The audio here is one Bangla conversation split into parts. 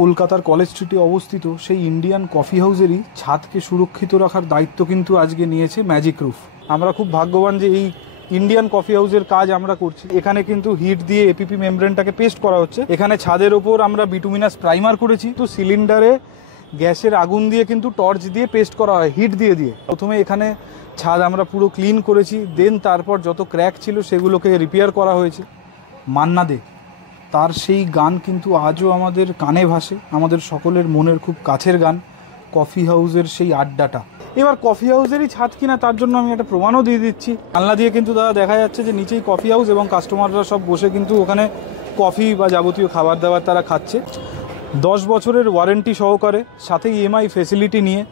কলকাতার কলেজ স্ট্রিটে অবস্থিত সেই ইন্ডিয়ান কফি হাউসেরই ছাদকে সুরক্ষিত রাখার দায়িত্ব কিন্তু আজকে নিয়েছে ম্যাজিক রুফ। আমরা খুব ভাগ্যবান যে এই ইন্ডিয়ান কফি হাউসের কাজ আমরা করছি। এখানে কিন্তু হিট দিয়ে এপিপি মেমব্রেনটাকে পেস্ট করা হচ্ছে। এখানে ছাদের ওপর আমরা বিটুমিনাস প্রাইমার করেছি। তো সিলিন্ডারে গ্যাসের আগুন দিয়ে কিন্তু টর্চ দিয়ে পেস্ট করা হয় হিট দিয়ে দিয়ে। প্রথমে এখানে ছাদ আমরা পুরো ক্লিন করেছি, দেন তারপর যত ক্র্যাক ছিল সেগুলোকে রিপেয়ার করা হয়েছে। মান্না দে তার সেই গান কিন্তু আজও আমাদের কানে ভাসে, আমাদের সকলের মনের খুব কাছের গান, কফি হাউসের সেই আড্ডাটা। এবার কফি হাউসেরই ছাদ কিনা তার জন্য আমি একটা প্রমাণও দিয়ে দিচ্ছি। জানলা দিয়ে কিন্তু দাদা দেখা যাচ্ছে যে নিচেই কফি হাউস এবং কাস্টমাররা সব বসে কিন্তু ওখানে কফি বা যাবতীয় খাবার দাবার তারা খাচ্ছে। 10 বছরের ওয়ারেন্টি সহকারে, সাথে ইএমআই ফেসিলিটি নিয়ে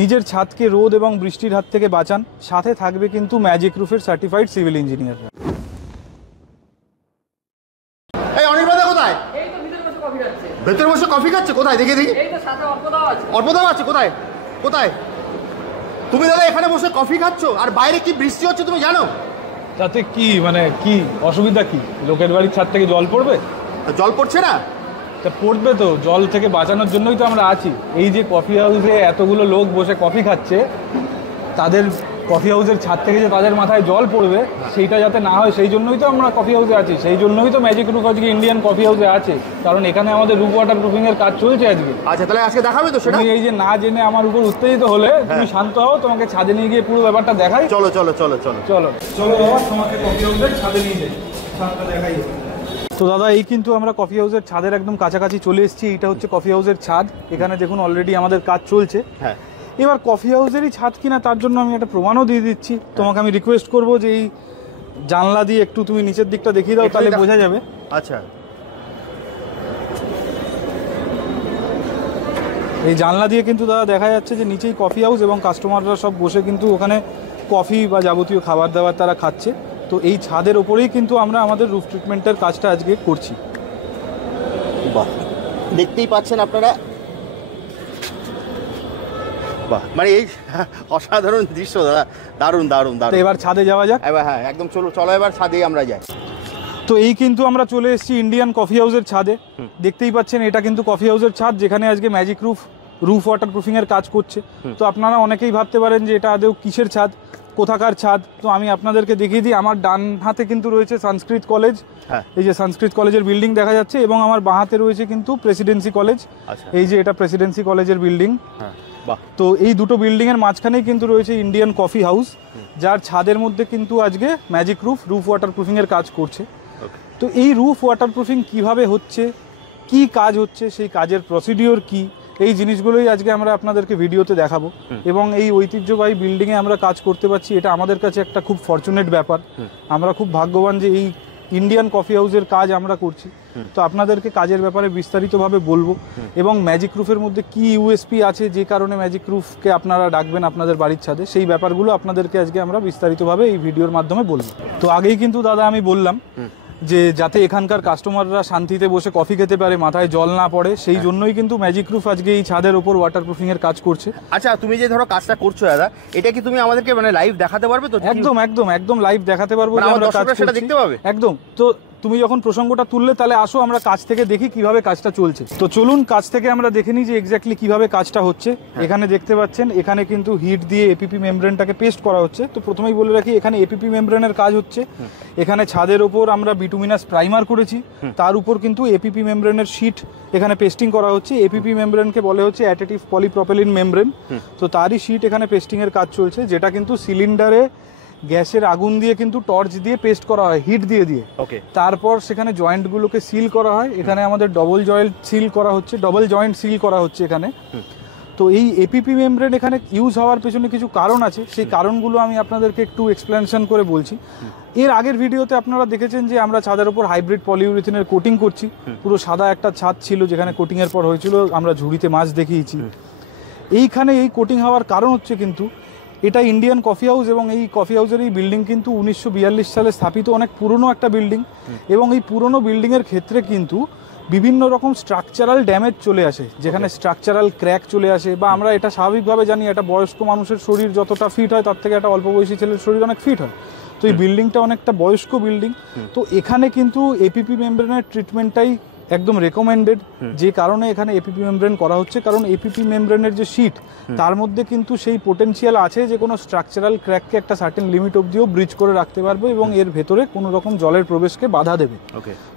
নিজের ছাদকে রোদ এবং বৃষ্টির হাত থেকে বাঁচান। সাথে থাকবে কিন্তু ম্যাজিক রুফের সার্টিফাইড সিভিল ইঞ্জিনিয়াররা। ভেতরে বসে কফি খাচ্ছে? কোথায় দেখে দেখি। অর্পদাও আছে? কোথায় কোথায়? তুমি দাদা এখানে বসে কফি খাচ্ছ আর বাইরে কি বৃষ্টি হচ্ছে তুমি জানো? তাতে কি মানে কি অসুবিধা কি? লোকের বাড়ির ছাদ থেকে জল পড়বে? জল পড়ছে না? তা পড়বে তো, জল থেকে বাঁচানোর জন্যই তো আমরা আছি। এই যে কফি হাউসে এতগুলো লোক বসে কফি খাচ্ছে, তাদের কফি হাউসের ছাদ থেকে যে তাদের মাথায় জল পড়বে সেইটা যাতে না হয় সেই জন্যই তো আমরা কফি হাউসে আছি। সেই জন্যই তো ম্যাজিক রুফ আজকে ইন্ডিয়ান কফি হাউসে আছে, কারণ এখানে আমাদের রুফ ওয়াটার প্রুফিং এর কাজ চলছে আজকে। আচ্ছা তাহলে আজকে দেখাবে তো সেটা? তুমি এই যে না জেনে আমার উপর উত্তেজিত হলে, তুমি শান্ত হও, তোমাকে ছাদে নিয়ে গিয়ে পুরো ব্যাপারটা দেখাই। চলো চলো চলো চলো চলো চলো বাবা, তোমাকে কফি হাউসের ছাদে নিয়ে যাই, ছাদটা দেখাই। তো দাদা এই কিন্তু আমরা কফি হাউসের ছাদের একদম কাছাকাছি চলে এসেছি। এটা হচ্ছে কফি হাউসের ছাদ। এখানে দেখুন অলরেডি আমাদের কাজ চলছে। হ্যাঁ, এবার কফি হাউসেরই ছাদ কিনা তার জন্য আমি একটা প্রমাণও দিয়ে দিচ্ছি। তোমাকে আমি রিকোয়েস্ট করবো যে এই জানলা দিয়ে একটু তুমি নিচের দিকটা দেখিয়ে দাও, তাহলে বোঝা যাবে। আচ্ছা, এই জানলা দিয়ে কিন্তু দাদা দেখা যাচ্ছে যে নিচেই কফি হাউস এবং কাস্টমাররা সব বসে কিন্তু ওখানে কফি বা যাবতীয় খাবার দাবার তারা খাচ্ছে। তো এই ছাদের ওপরেই কিন্তু আমরা আমাদের রুফ ট্রিটমেন্টের কাজটা আজকে করছি। বাহ, দেখতেই পাচ্ছেন আপনারা, বাহ, মানে এই অসাধারণ দৃশ্য দাদা, দারুণ দারুণ দারুণ। এবার ছাদে যাওয়া যাক। এবার হ্যাঁ একদম চলো চলো, এবার ছাদে আমরা যাই। তো এই কিন্তু আমরা চলে এসেছি ইন্ডিয়ান কফি হাউসের ছাদে। দেখতেই পাচ্ছেন এটা কিন্তু কফি হাউসের ছাদ, যেখানে আজকে ম্যাজিক রুফ ওয়াটার প্রুফিং এর কাজ করছে। তো আপনারা অনেকেই ভাবতে পারেন যে এটা আদৌ কিসের ছাদ, কোথাকার ছাদ। তো আমি আপনাদেরকে দেখিয়ে দিই। আমার ডান হাতে কিন্তু রয়েছে সংস্কৃত কলেজ, এই যে সংস্কৃত কলেজের বিল্ডিং দেখা যাচ্ছে, এবং আমার বাঁ হাতে রয়েছে কিন্তু প্রেসিডেন্সি কলেজ। এই যে এটা প্রেসিডেন্সি কলেজের বিল্ডিং। তো এই দুটো বিল্ডিং এর মাঝখানেই কিন্তু রয়েছে ইন্ডিয়ান কফি হাউস, যার ছাদের মধ্যে কিন্তু আজকে ম্যাজিক রুফ ওয়াটার প্রুফিং এর কাজ করছে। তো এই রুফ ওয়াটার প্রুফিং কিভাবে হচ্ছে, কি কাজ হচ্ছে, সেই কাজের প্রসিডিওর কি, এই জিনিসগুলোই আজকে আমরা আপনাদেরকে ভিডিওতে দেখাবো। এবং এই ঐতিহ্যবাহী বিল্ডিংয়ে আমরা কাজ করতে পারছি, এটা আমাদের কাছে একটা খুব ফরচুনেট ব্যাপার। আমরা খুব ভাগ্যবান যে এই ইন্ডিয়ান কফি হাউসের কাজ আমরা করছি। তো আপনাদেরকে কাজের ব্যাপারে বিস্তারিতভাবে বলবো, এবং ম্যাজিক রুফের মধ্যে কি ইউএসপি আছে যে কারণে ম্যাজিক রুফকে আপনারা ডাকবেন আপনাদের বাড়ির ছাদে, সেই ব্যাপারগুলো আপনাদেরকে আজকে আমরা বিস্তারিতভাবে এই ভিডিওর মাধ্যমে বলবো। তো আগেই কিন্তু দাদা আমি বললাম যে যাতে এখানকার কাস্টমাররা শান্তিতে বসে কফি খেতে পারে, মাথায় জল না পড়ে, সেই জন্যই কিন্তু ম্যাজিক রুফ আজকে এই ছাদের উপর ওয়াটার প্রুফিং এর কাজ করছে। আচ্ছা, তুমি যে ধরো কাজটা করছো দাদা, এটা কি তুমি আমাদেরকে মানে লাইভ দেখাতে পারবে তো? একদম একদম একদম লাইভ দেখাতে পারবো, আমরা কাজ সেটা দেখতে পাবে একদম। তো তুমি যখন প্রসঙ্গটা তুললে, তাহলে আসো আমরা কাজ থেকে দেখি কিভাবে কাজটা চলছে। তো চলুন কাজ থেকে আমরা দেখে নিই যে এক্স্যাক্টলি কিভাবে কাজটা হচ্ছে। এখানে দেখতে পাচ্ছেন এখানে কিন্তু হিট দিয়ে এপিপি মেমব্রেনটাকে পেস্ট করা হচ্ছে। তো প্রথমেই বলে রাখি, এখানে এপিপি মেমব্রেনের কাজ হচ্ছে। এখানে ছাদের উপর আমরা বিটুমিনাস প্রাইমার করেছি, তার উপর কিন্তু এপিপি মেমব্রেনের শীট এখানে পেস্টিং করা হচ্ছে। এপিপি মেমব্রেনকে বলে হচ্ছে অ্যাডিটিভ পলিপ্রোপিলিন মেমব্রেন। তো তারই শীট এখানে পেস্টিং এর কাজ চলছে, যেটা কিন্তু সিলিন্ডারে গ্যাসের আগুন দিয়ে কিন্তু টর্চ দিয়ে পেস্ট করা হয় হিট দিয়ে দিয়ে। তারপর সেখানে জয়েন্টগুলোকে সিল করা হয়। এখানে আমাদের ডবল জয়েন্ট সিল করা হচ্ছে এখানে। তো এই এপিপি মেমব্রেন এখানে ইউজ হওয়ার পেছনে কিছু কারণ আছে, সেই কারণগুলো আমি আপনাদেরকে একটু এক্সপ্লেনেশন করে বলছি। এর আগের ভিডিওতে আপনারা দেখেছেন যে আমরা ছাদের উপর হাইব্রিড পলিউরিথিনের কোটিং করছি। পুরো সাদা একটা ছাদ ছিল, যেখানে কোটিং এর পর হয়েছিল আমরা ঝুড়িতে মাছ দেখিয়েছি। এইখানে এই কোটিং হওয়ার কারণ হচ্ছে কিন্তু এটা ইন্ডিয়ান কফি হাউস, এবং এই কফি হাউসের এই বিল্ডিং কিন্তু 1942 সালে স্থাপিত, অনেক পুরনো একটা বিল্ডিং। এবং এই পুরনো বিল্ডিংয়ের ক্ষেত্রে কিন্তু বিভিন্ন রকম স্ট্রাকচারাল ড্যামেজ চলে আসে, যেখানে স্ট্রাকচারাল ক্র্যাক চলে আসে। বা আমরা এটা স্বাভাবিকভাবে জানি, একটা বয়স্ক মানুষের শরীর যতটা ফিট হয়, তার থেকে একটা অল্প বয়সী ছেলের শরীর অনেক ফিট হয়। তো এই বিল্ডিংটা অনেকটা বয়স্ক বিল্ডিং। তো এখানে কিন্তু এপিপি মেমব্রেনের ট্রিটমেন্টটাই একদম রেকমেন্ডেড, যে কারণে এখানে এপিপি মেমব্রেন করা হচ্ছে, কারণ এপিপি মেমব্রেনের যে শীট তার মধ্যে কিন্তু সেই পোটেনশিয়াল আছে যে কোনো স্ট্রাকচারাল ক্র্যাককে একটা সার্টেন লিমিট অবধিও ব্রিজ করে রাখতে পারবে এবং এর ভেতরে কোনো রকম জলের প্রবেশকে বাধা দেবে।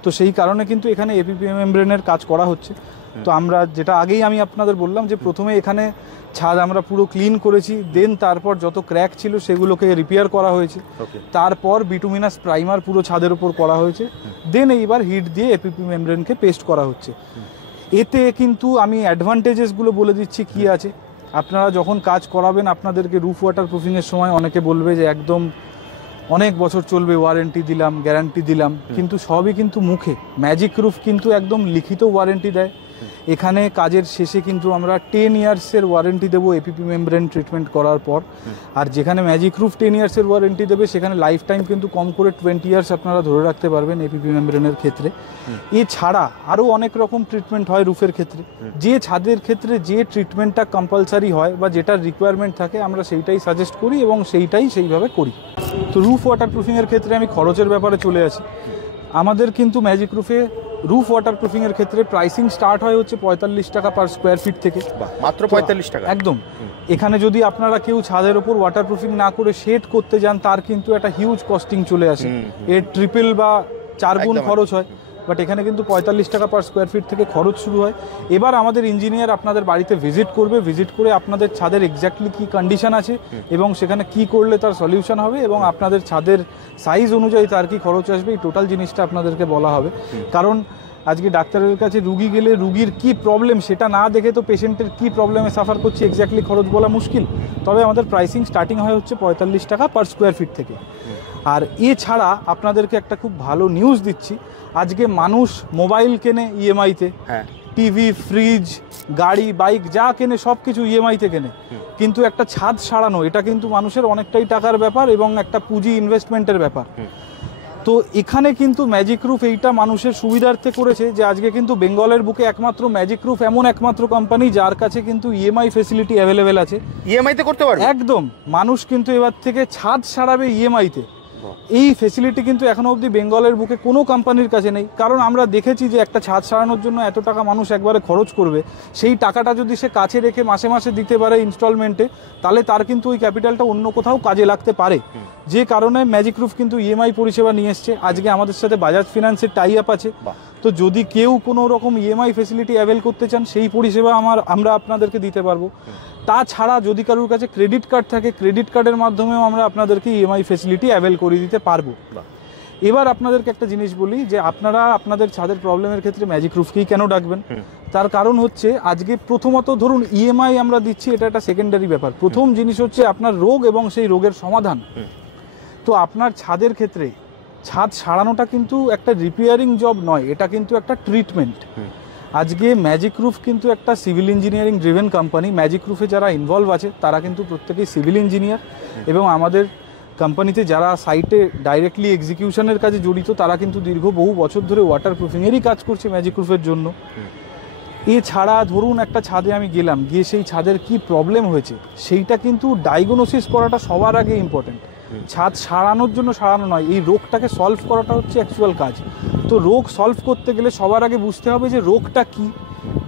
তো সেই কারণে কিন্তু এখানে এপিপি মেমব্রেনের কাজ করা হচ্ছে। তো আমরা যেটা আগেই আমি আপনাদের বললাম যে প্রথমে এখানে ছাদ আমরা পুরো ক্লিন করেছি, দেন তারপর যত ক্র্যাক ছিল সেগুলোকে রিপেয়ার করা হয়েছে, তারপর বিটুমিনাস প্রাইমার পুরো ছাদের উপর করা হয়েছে, দেন এইবার হিট দিয়ে এপিপি মেমব্রেনকে পেস্ট করা হচ্ছে। এতে কিন্তু আমি অ্যাডভান্টেজেসগুলো বলে দিচ্ছি কি আছে। আপনারা যখন কাজ করাবেন আপনাদেরকে রুফ ওয়াটার প্রুফিংয়ের সময় অনেকে বলবে যে একদম অনেক বছর চলবে, ওয়ারেন্টি দিলাম, গ্যারান্টি দিলাম, কিন্তু সবই কিন্তু মুখে। ম্যাজিক রুফ কিন্তু একদম লিখিত ওয়ারেন্টি দেয়। এখানে কাজের শেষে কিন্তু আমরা 10 ইয়ার্সের ওয়ারেন্টি দেবো এপিপি মেমব্রেন ট্রিটমেন্ট করার পর। আর যেখানে ম্যাজিক রুফ 10 ইয়ার্সের ওয়ারেন্টি দেবে সেখানে লাইফ টাইম কিন্তু কম করে 20 ইয়ার্স আপনারা ধরে রাখতে পারবেন এপিপি মেমব্রেনের ক্ষেত্রে। এছাড়া আরও অনেক রকম ট্রিটমেন্ট হয় রুফের ক্ষেত্রে, যে ছাদের ক্ষেত্রে যে ট্রিটমেন্টটা কম্পালসারি হয় বা যেটার রিকোয়ারমেন্ট থাকে আমরা সেইটাই সাজেস্ট করি এবং সেইটাই সেইভাবে করি। তো রুফ ওয়াটার প্রুফিংয়ের ক্ষেত্রে আমি খরচের ব্যাপারে চলে আসি। আমাদের কিন্তু ম্যাজিক রুফে রুফ ওয়াটার প্রুফিংয়ের ক্ষেত্রে প্রাইসিং স্টার্ট হয় হচ্ছে 45 টাকা পার স্কোয়ার ফিট থেকে। মাত্র 45 টাকা? একদম। এখানে যদি আপনারা কেউ ছাদের ওপর ওয়াটার প্রুফিং না করে শেড করতে যান তার কিন্তু একটা হিউজ কস্টিং চলে আসে, এর ট্রিপল বা 4 গুণ খরচ হয়। বাট এখানে কিন্তু 45 টাকা পার স্কোয়ার ফিট থেকে খরচ শুরু হয়। এবার আমাদের ইঞ্জিনিয়ার আপনাদের বাড়িতে ভিজিট করবে, ভিজিট করে আপনাদের ছাদের এক্স্যাক্টলি কী কন্ডিশন আছে এবং সেখানে কি করলে তার সলিউশন হবে এবং আপনাদের ছাদের সাইজ অনুযায়ী তার কি খরচ আসবে এই টোটাল জিনিসটা আপনাদেরকে বলা হবে। কারণ আজকে ডাক্তারের কাছে রুগী গেলে রুগীর কি প্রবলেম সেটা না দেখে তো পেশেন্টের কি প্রবলেমে সাফার করছে এক্স্যাক্টলি খরচ বলা মুশকিল। তবে আমাদের প্রাইসিং স্টার্টিং হয় হচ্ছে 45 টাকা পার স্কোয়ার ফিট থেকে। আর এছাড়া আপনাদেরকে একটা খুব ভালো নিউজ দিচ্ছি, আজকে মানুষ মোবাইল কেনে ইএমআইতে, টিভি, ফ্রিজ, গাড়ি, বাইক যা কেনে সব কিছু ইএমআইতে কেনে, কিন্তু একটা ছাদ সারানো এটা কিন্তু মানুষের অনেকটাই টাকার ব্যাপার এবং একটা পুঁজি ইনভেস্টমেন্টের ব্যাপার। তো এখানে কিন্তু ম্যাজিক রুফ এইটা মানুষের সুবিধার্থে করেছে যে আজকে কিন্তু বেঙ্গলের বুকে একমাত্র ম্যাজিক রুফ এমন একমাত্র কোম্পানি যার কাছে কিন্তু ইএমআই ফেসিলিটি অ্যাভেলেবেল আছে। ইএমআইতে করতে পারবে? একদম। মানুষ কিন্তু এবার থেকে ছাদ সারাবে ইএমআইতে। এই ফেসিলিটি কিন্তু এখনো অবধি বেঙ্গলের বুকে কোনো কোম্পানির কাছে নেই। কারণ আমরা দেখেছি যে একটা ছাদ সারানোর জন্য এত টাকা মানুষ একবারে খরচ করবে, সেই টাকাটা যদি সে কাছে রেখে মাসে মাসে দিতে পারে ইনস্টলমেন্টে, তাহলে তার কিন্তু ওই ক্যাপিটালটা অন্য কোথাও কাজে লাগতে পারে। যে কারণে ম্যাজিক রুফ কিন্তু ইএমআই পরিষেবা নিয়ে এসছে। আজকে আমাদের সাথে বাজাজ ফিনান্সের টাই আপ আছে। তো যদি কেউ কোনো রকম ইএমআই ফেসিলিটি অ্যাভেল করতে চান সেই পরিষেবা আমরা আপনাদেরকে দিতে পারবো। তাছাড়া যদি কারোর কাছে ক্রেডিট কার্ড থাকে ক্রেডিট কার্ডের মাধ্যমেও আমরা আপনাদেরকে ইএমআই ফেসিলিটি অ্যাভেল করে দিতে পারবো। এবার আপনাদেরকে একটা জিনিস বলি যে আপনারা আপনাদের ছাদের প্রবলেমের ক্ষেত্রে ম্যাজিক রুফকেই কেন ডাকবেন, তার কারণ হচ্ছে আজকে প্রথমত ধরুন ইএমআই আমরা দিচ্ছি, এটা একটা সেকেন্ডারি ব্যাপার। প্রথম জিনিস হচ্ছে আপনার রোগ এবং সেই রোগের সমাধান। তো আপনার ছাদের ক্ষেত্রে ছাদ সারানোটা কিন্তু একটা রিপেয়ারিং জব নয়, এটা কিন্তু একটা ট্রিটমেন্ট। আজকে ম্যাজিক রুফ কিন্তু একটা civil engineering driven company. Magic রুফে যারা ইনভলভ আছে তারা কিন্তু প্রত্যেকেই সিভিল ইঞ্জিনিয়ার এবং আমাদের কোম্পানিতে যারা সাইটে ডাইরেক্টলি এক্সিকিউশনের কাজে জড়িত তারা কিন্তু দীর্ঘ বহু বছর ধরে ওয়াটার প্রুফিংয়েরই কাজ করছে ম্যাজিক রুফের জন্য। এছাড়া ধরুন একটা ছাদে আমি গেলাম, গিয়ে সেই ছাদের কি প্রবলেম হয়েছে সেইটা কিন্তু ডায়াগনোসিস করাটা সবার আগে ইম্পর্টেন্ট। ছাদ সারানোর জন্য সারানো নয়, এই রোগটাকে সলভ করাটা হচ্ছে অ্যাকচুয়াল কাজ। তো রোগ সলভ করতে গেলে সবার আগে বুঝতে হবে যে রোগটা কি।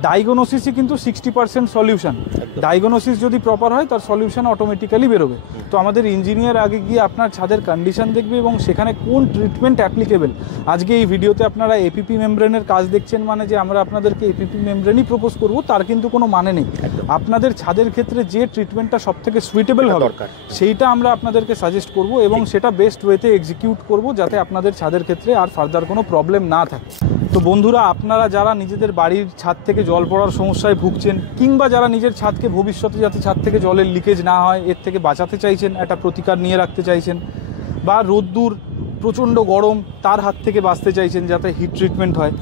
ডায়াগনোসিসই কিন্তু 60% সলিউশন। ডায়াগনোসিস যদি প্রপার হয় তার সলিউশন অটোমেটিক্যালি বেরোবে। তো আমাদের ইঞ্জিনিয়ার আগে গিয়ে আপনার ছাদের কন্ডিশন দেখবে এবং সেখানে কোন ট্রিটমেন্ট অ্যাপ্লিকেবল। আজকে এই ভিডিওতে আপনারা এপিপি মেমব্রেনের কাজ দেখছেন মানে যে আমরা আপনাদেরকে এপিপি মেমব্রেনই প্রপোজ করব তার কিন্তু কোনো মানে নেই। আপনাদের ছাদের ক্ষেত্রে যে ট্রিটমেন্টটা সব থেকে সুইটেবল হবে সেইটা আমরা আপনাদেরকে সাজেস্ট করব এবং সেটা বেস্ট ওয়েতে এক্সিকিউট করব যাতে আপনাদের ছাদের ক্ষেত্রে আর ফার্দার কোনো প্রবলেম না থাকে। তো বন্ধুরা, আপনারা যারা নিজেদের বাড়ির ছাদ থেকে জল পড়ার সমস্যায় ভুগছেন কিংবা যারা নিজের ছাদকে ভবিষ্যতে যাতে ছাদ থেকে জলের লিকেজ না হয় এর থেকে বাঁচাতে চাইছেন, একটা প্রতিকার নিয়ে রাখতে চাইছেন, বা রোদ্দুর প্রচণ্ড গরম তার হাত থেকে বাঁচতে চাইছেন যাতে হিট ট্রিটমেন্ট হয়,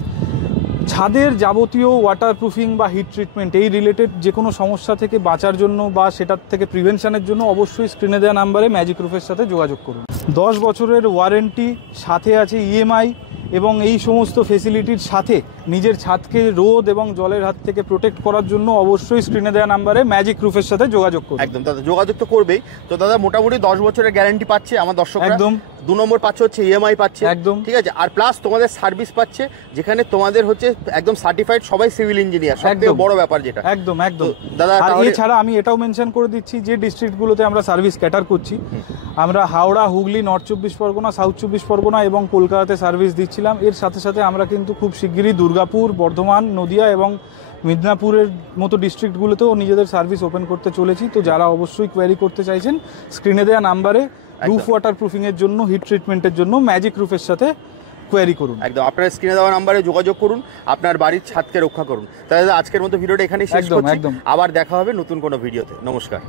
ছাদের যাবতীয় ওয়াটার প্রুফিং বা হিট ট্রিটমেন্ট এই রিলেটেড যে কোনো সমস্যা থেকে বাঁচার জন্য বা সেটার থেকে প্রিভেনশনের জন্য অবশ্যই স্ক্রিনে দেওয়া নাম্বারে ম্যাজিক রুফের সাথে যোগাযোগ করুন। 10 বছরের ওয়ারেন্টি, সাথে আছে ইএমআই এবং এই সমস্ত ফেসিলিটির সাথে নিজের ছাদকে রোদ এবং জলের হাত থেকে প্রোটেক্ট করার জন্য অবশ্যই স্ক্রিনে দেওয়া নাম্বারে ম্যাজিক রুফের সাথে যোগাযোগ করুন। একদম দাদা, যোগাযোগ তো করবেই। তো দাদা মোটামুটি 10 বছরের গ্যারান্টি পাচ্ছে আমার দর্শকরা। একদম। 2 নম্বর পাচ্ছে হচ্ছে ইএমআই পাচ্ছে, একদম। ঠিক আছে, আর প্লাস তোমাদের সার্ভিস পাচ্ছে, যেখানে তোমাদের হচ্ছে একদম সার্টিফাইড সবাই সিভিল ইঞ্জিনিয়ার, সবথেকে বড় ব্যাপার যেটা। একদম একদম তো দাদা আর তাহলে এছাড়া আমি এটাও মেনশন করে দিচ্ছি যে ডিস্ট্রিক্টগুলোতে আমরা সার্ভিস ক্যাটার করছি, আমরা হাওড়া, হুগলি, নর্থ 24 পরগনা, সাউথ 24 পরগনা এবং কলকাতাতে সার্ভিস দিচ্ছিলাম। এর সাথে সাথে আমরা কিন্তু খুব শিগগিরই দুর্গাপুর, বর্ধমান, নদিয়া এবং মিদনাপুরের মতো ডিস্ট্রিক্টগুলোতেও নিজেদের সার্ভিস ওপেন করতে চলেছি। তো যারা অবশ্যই কোয়ারি করতে চাইছেন স্ক্রিনে দেওয়া নাম্বারে রুফ ওয়াটার প্রুফিং এর জন্য, হিট ট্রিটমেন্টের জন্য ম্যাজিক রুফের সাথে কোয়ারি করুন। একদম আপনার স্ক্রিনে দেওয়া নাম্বারে যোগাযোগ করুন, আপনার বাড়ির ছাদকে রক্ষা করুন। তাহলে আজকের মতো ভিডিওটা এখানেই শেষ করছি, একদম। আবার দেখা হবে নতুন কোনো ভিডিওতে। নমস্কার।